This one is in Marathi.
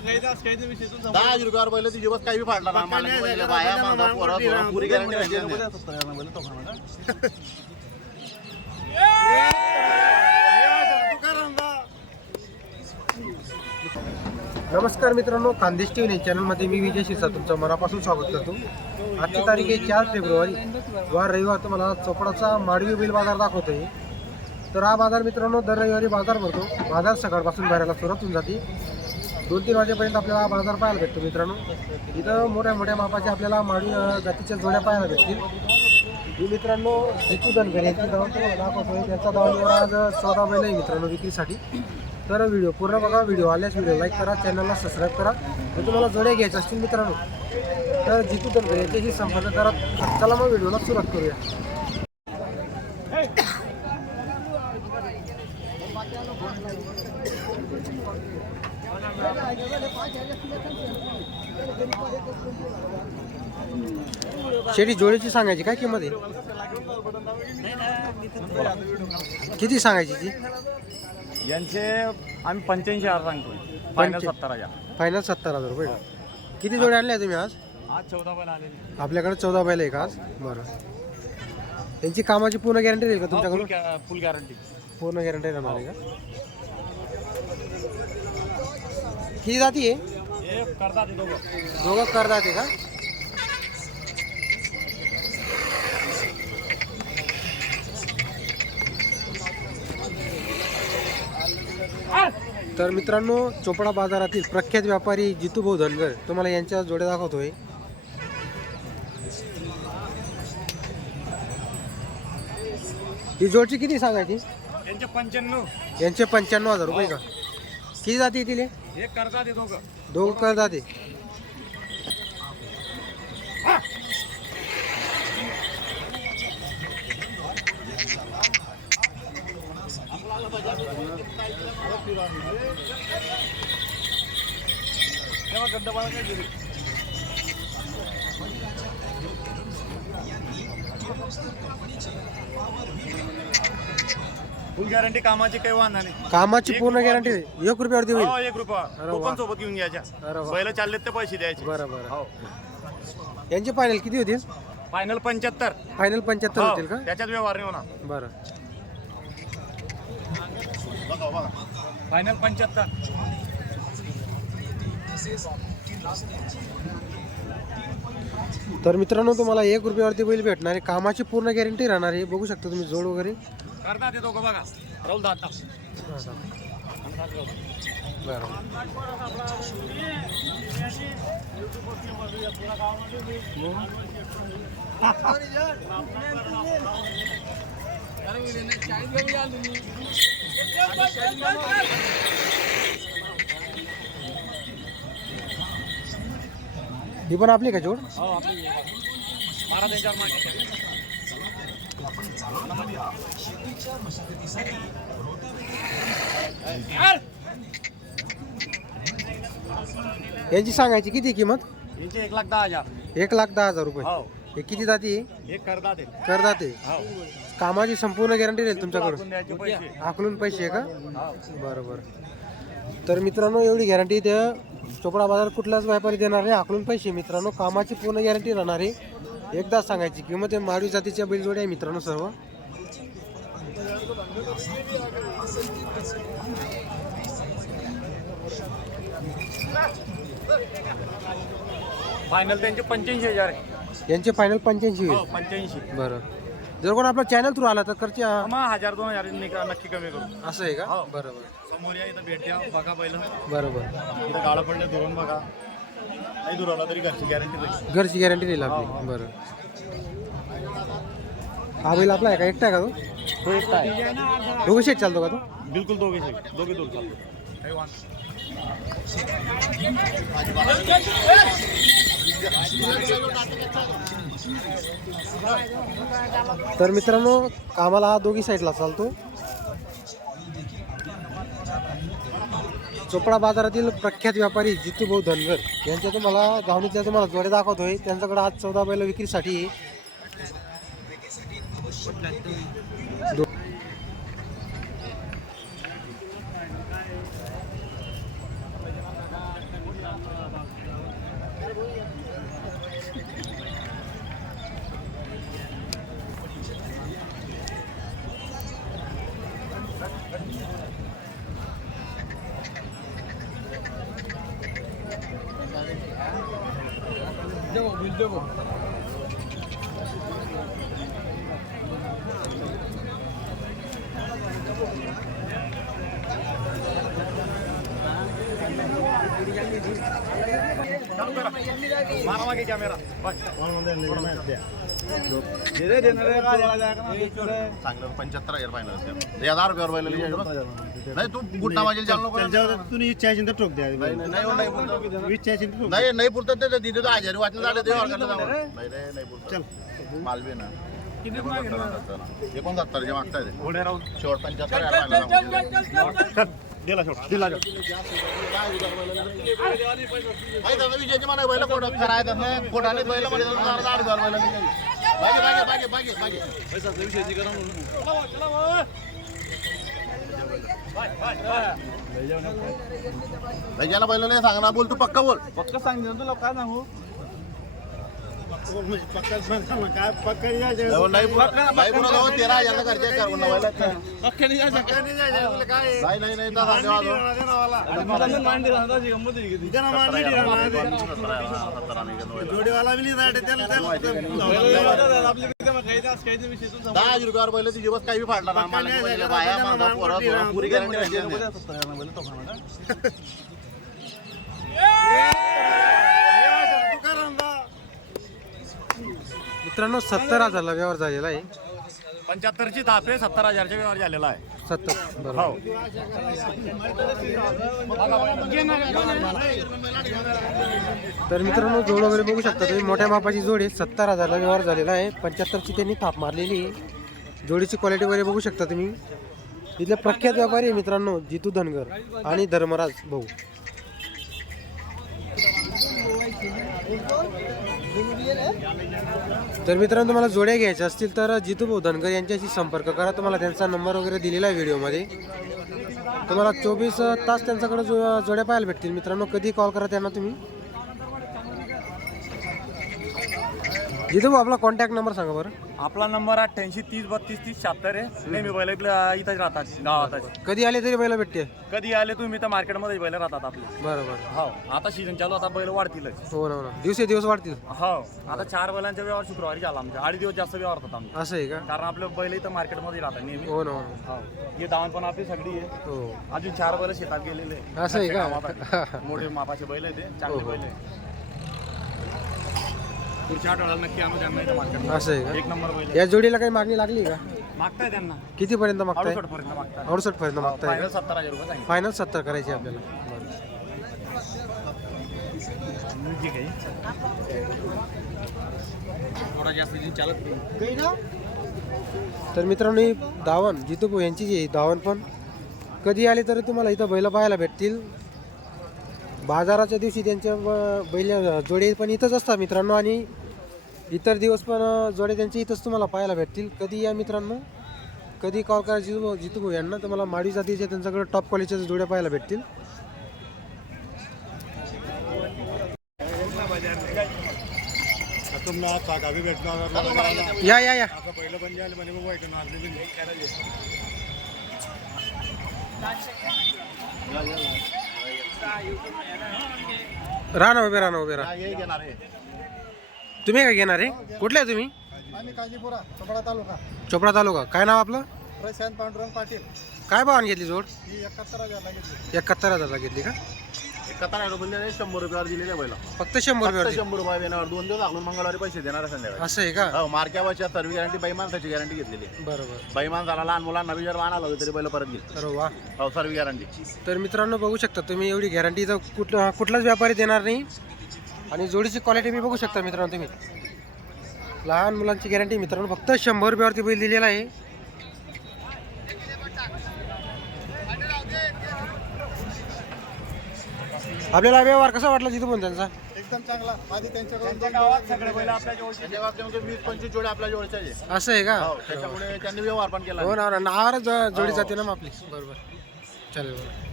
दहा हजार रुपयावर बैल ती दिवस काही बी फाडला ना मला नाही बैल बाया मामा पोरं पोरं पुरी गॅरंटी नमस्कार मित्रांनो खानदेश टी व्ही चॅनलमध्ये मी विजय शिरसा तुमचं मनापासून स्वागत करतो. आजची तारीख आहे चार फेब्रुवारी. वार रविवार तुम्हाला चोपडाचा माडवी बैल बाजार दाखवतोय. तर हा बाजार मित्रांनो दर रविवारी बाजार भरतो. बाजार सकाळपासून भरायला सुरुवात होऊन जाते. दोन तीन वाजेपर्यंत आपल्याला बाजार पाहायला भेटतो मित्रांनो. इथं मोठ्या मोठ्या मापाच्या आपल्याला माडी जातीच्या जोड्या पाहायला भेटतील. ही मित्रांनो जितू धनगर यांची दवा तुम्हाला दाखवतोय त्यांचा आज चौदा बैल आहे मित्रांनो विक्रीसाठी. तर व्हिडिओ पूर्ण बघा. व्हिडिओ आल्यास व्हिडिओ लाईक करा चॅनलला सबस्क्राईब करा. जर तुम्हाला जोड्या घ्यायच्या असतील मित्रांनो तर जितू धनगर याच्याशी संपर्क करा. चला मग व्हिडिओला सुरुवात करूया. शेडी जोडीची सांगायची काय किंमत आहे? किती सांगायची ती? यांचे आम्ही पंच्याऐंशी हजार सांगतो फायनल सत्तर हजार. फायनल सत्तर हजार रुपये. किती जोड्या आणल्या तुम्ही आज? आज चौदा बैल आलेले. आपल्याकडे चौदा बैल आहे का आज? बरं. त्यांची कामाची पूर्ण गॅरंटी राहील का तुमच्याकडून? फुल गॅरंटी पूर्ण गॅरंटी राहणार आहे का? किती जाती आहे? दोघं करतात आहे का? तर मित्रांनो चोपडा बाजारातील प्रख्यात व्यापारी जितूभाऊ धनगर तुम्हाला यांच्या जोड्या दाखवतोय. ही जोडची किती सांगायची? यांचे पंच्याण्णव. यांचे पंच्याण्णव हजार रुपये का? किती जाती तिले हे करतात हे दोघं. दोघं करतात आहे फुल गॅरंटी कामाची काही वांधा नाही. कामाची पूर्ण गॅरंटी एक हो एक रुपया. अरे तो वा. पण सोबत घेऊन घ्यायच्या. वा. चाललेत ते पैसे द्यायचे. बरं बरं. हो. यांचे फायनल किती होतील फायनल पंच्याहत्तर. फायनल पंच्याहत्तर होतील का? हो, त्याच्यात व्यवहार नाही होणार. बरं. फायनल पंच्याहत्तर. तर मित्रांनो तुम्हाला एक रुपयावरती बैल भेटणार आहे. कामाची पूर्ण गॅरंटी राहणार आहे. बघू शकता तुम्ही जोड वगैरे. करतात ते दोघं बघा. राहुल दादा. बरं ही पण आपली का जोड? हो आपली मारा त्यांच्यावर मागे. यांची सांगायची किती किंमत? यांचे एक लाख दहा हजार. एक लाख दहा हजार रुपये. हो. हे किती जाती? आहे हे करतात ते करदाते. हो. कामाची संपूर्ण गॅरंटी राहील तुमच्याकडून? द्यायचे पैसे. आकलून पैसे आहे का? हो. बरं बरं. तर मित्रांनो एवढी गॅरंटी त्या चोपडा बाजार कुठलाच व्यापारी देणार नाही. आकलून पैसे. मित्रांनो कामाची पूर्ण गॅरंटी राहणार आहे. एकदा सांगायची किंमत आहे माडवी जातीच्या बैलजोड्या आहे मित्रांनो सर्व. फायनल त्यांचे पंच्याऐंशी हजार यांचे फायनल पंच्याऐंशी हो पंच्याऐंशी. बरं. जर कोण आपला चॅनल थ्रू आला तर करचे मग हजार दोन हजार निका- नक्की कमी करू. असं आहे का? हो. बरं बरं. समोर या इथं भेट द्या बघा पहिलं. बरं बरं. इथं गाळा पडले बघा. नाही दुरावला तरी घरची गॅरंटी पैसे घरची गॅरंटी राहील आपली. बरं. हा बैल आपला आहे का? एकटा आहे का तो? तो एकटा आहे. दोघं शेट चालतो का तो? बिलकुल दोघे दोघे दोघे चालतो. तर मित्रांनो कामाला हा दोघी साईडला चालतो. चोपडा बाजारातील प्रख्यात व्यापारी जितू भाऊ धनगर यांच्या तुम्हाला धावणीतल्या तुम्हाला जोडे दाखवतोय. त्यांच्याकडे आज चौदा बैल विक्रीसाठी मारा मागे कॅमेरा धीरे देणारे चांगलं पंच्याहत्तर हजार हजार रुपयावर बैल बघ. नाही तू गुट्टा चालू नको तुम्ही इच्छा तर टोक द्या. नाही नाही, पुरतं. तर आजारी वाटणं झालं ते. नाही नाही नाही पुरतं. मालवी ना. एकोणसत्तरचे मागताय ते. पुढे राहून. शेवट पंच्याहत्तर हजार final. दिला शेवट. दिला शेवट. माहिती आहे ना, विजयची म्हणा बैल खोटं खरं आहे खोटाने बैल म्हणे तसं जरा दाढ घाल बैल विजयची. बागे बागे बागे करा म्हणून भैयाला पहिलं नाही सांगणार बोल तू पक्का बोल पक्का सांग तुला काय सांगू काय नाही जायचं. नाही नाही पुरा- नाही पुरा जाऊ, तेरा हजार खर्च कर म्हणलं बैल. पक्का नाही जायचं, काय नाही नाही नाही तसा देवा तो. दे नावाला. मांडी राहता गंमत आहे किती दे ना मान नाही दिला ना. सत्तर आहे, हा, सत्तर आणि इकडं बैल. जोडीवाला बी नाही जायचं, त्याला- त्याला- आपले किती मग काही तास काही विषय तुमचा दहा हजार रुपयावर बैल ती दिवस काही बी फाडला ना मला की बैल बाया माणसं, पोरं, पोरं, पुरी गॅरंटी मित्रांनो सत्तर हजारला व्यवहार झालेला आहे. पंच्याहत्तरची थापे सत्तर हजारच्या व्यवहार झालेला आहे. सत्तर बरोबर. तर मित्रांनो जोड वगैरे बघू शकता तुम्ही. मोठ्या मापाची जोड आहे. सत्तर हजारला व्यवहार झालेला आहे. पंच्याहत्तरची त्यांनी थाप मारलेली आहे. जोडीची क्वालिटी वगैरे बघू शकता तुम्ही. इथले प्रख्यात व्यापारी आहे मित्रांनो जितू धनगर आणि धर्मराज भाऊ. तर मित्रांनो तुम्हाला जोड्या घ्यायच्या असतील तर जितू भाऊ धनगर यांच्याशी संपर्क करा. तुम्हाला त्यांचा नंबर वगैरे दिलेला आहे व्हिडिओमध्ये. तुम्हाला चोवीस तास त्यांच्याकडे जो जोड्या पाहायला भेटतील. मित्रांनो कधी कॉल करा त्यांना तुम्ही. भाऊ आपला कॉन्टॅक्ट नंबर सांगा बरं. आपला नंबर अठ्ठ्याऐंशी तीस बत्तीस तीस शहात्तर आहे. नेहमी बैल इकडे इथंच राहतात गावातच. कधी आले तरी बैल भेटते कधी आले तुम्ही तर मार्केटमध्ये बैल राहतात आपले. बरं बरं हो आता सीझन चालू आता बैल वाढतीलच. हो ना हो ना. दिवसे दिवस वाढतील. हो आता चार बैलांचा व्यवहार शुक्रवारी झाला आमच्या अडीच दिवस जास्त व्यवहार होतात आमचा. असं आहे का? कारण आपले बैल इथं मार्केटमध्ये राहतात नेहमी. हो ना हो ना. हो. हे दावण पण आपली सगळी आहे. हो. अजून चार बैल शेतात गेलेले आहे. असं आहे का? मोठे मापाचे बैल आहे ते. चांगले. बैल आहे पुढच्या आठवड्याला नक्की आणू त्यांना इथं मार्केट असं आहे एक नंबर बैल का या जोडीला काही मागणी लागली का. मागताय त्यांना मागताय अडुसष्ट पर्यंत मागताय अडुसष्ट पर्यंत मागताय फायनल सत्तर हजार रुपये सांगितलं. फायनल सत्तर करायची आपल्याला बरं. ठीक आहे थोडा जास्त दिन चालत नाही. तर मित्रांनो ही धावण जितू भाऊ यांची जी धावण पण कधी आले तरी तुम्हाला इथं बैल पाहायला भेटतील बाजाराच्या दिवशी त्यांच्या ब- बैल जोडे पण इथंच असतात मित्रांनो आणि इतर दिवस पण जोडे त्यांचे इथंच तुम्हाला पाहायला भेटतील. कधी या मित्रांनो कधी कॉल करायची जितू भाऊ यांना तुम्हाला माडी जातीच्या त्यांच्याकडे टॉप क्वालिटीच्या जोड्या पाहायला भेटतील. या या या. आता ना उभे राहा ना उभे राहा तुम्ही काय घेणार आहे? कुठले आहे तुम्ही? आम्ही काजीपुरा चोपडा तालुका. चोपडा तालुका. काय नाव आपलं? प्रशांत पांडुरंग पाटील. काय भावाने घेतली जोड? ही एकाहत्तर हजार घेतली. एकाहत्तर हजारला घेतली का? एकाहत्तर हजार रुपये शंभर रुपयावर दिलेले बैल फक्त शंभर फक्त रुपये शंभर रुपये देणार दोन दिवस लागून मंगळवारी पैसे देणार आहे संध्याकाळी. असं आहे का? हो मार्क्यावरच्या सर्व गॅरंटी बाई माणसाची गॅरंटी घेतलेली आहे. बरोबर. बाई माणसाला लहान मुलांना बी जर मान आलं तरी बैल परत घेईल. अरे वा. हो सर्व गॅरंटी. तर मित्रांनो बघू शकता तुम्ही एवढी गॅरंटी तर कुठ कुठलाच व्यापारी देणार नाही. आणि जोडीची क्वालिटी मी बघू शकता मित्रांनो तुम्ही. लहान मुलांची गॅरंटी मित्रांनो फक्त शंभर रुपयावरती बैल दिलेला आहे. आपल्याला व्यवहार कसा वाटला जिथं पण त्यांचा? एकदम चांगला. आधी त्यांच्याकडून त्यांच्या गावात सगळे बैल आपल्या बाबतीमध्ये वीस पंचवीस जोडे आपल्या जवळच्या आहे. असं आहे का? हो त्याच्यामुळे त्यांनी व्यवहार पण केला. हो ना हो ना. नावावरच जोडी जाते ना मग आपली. बरोबर. चालेल बरोबर.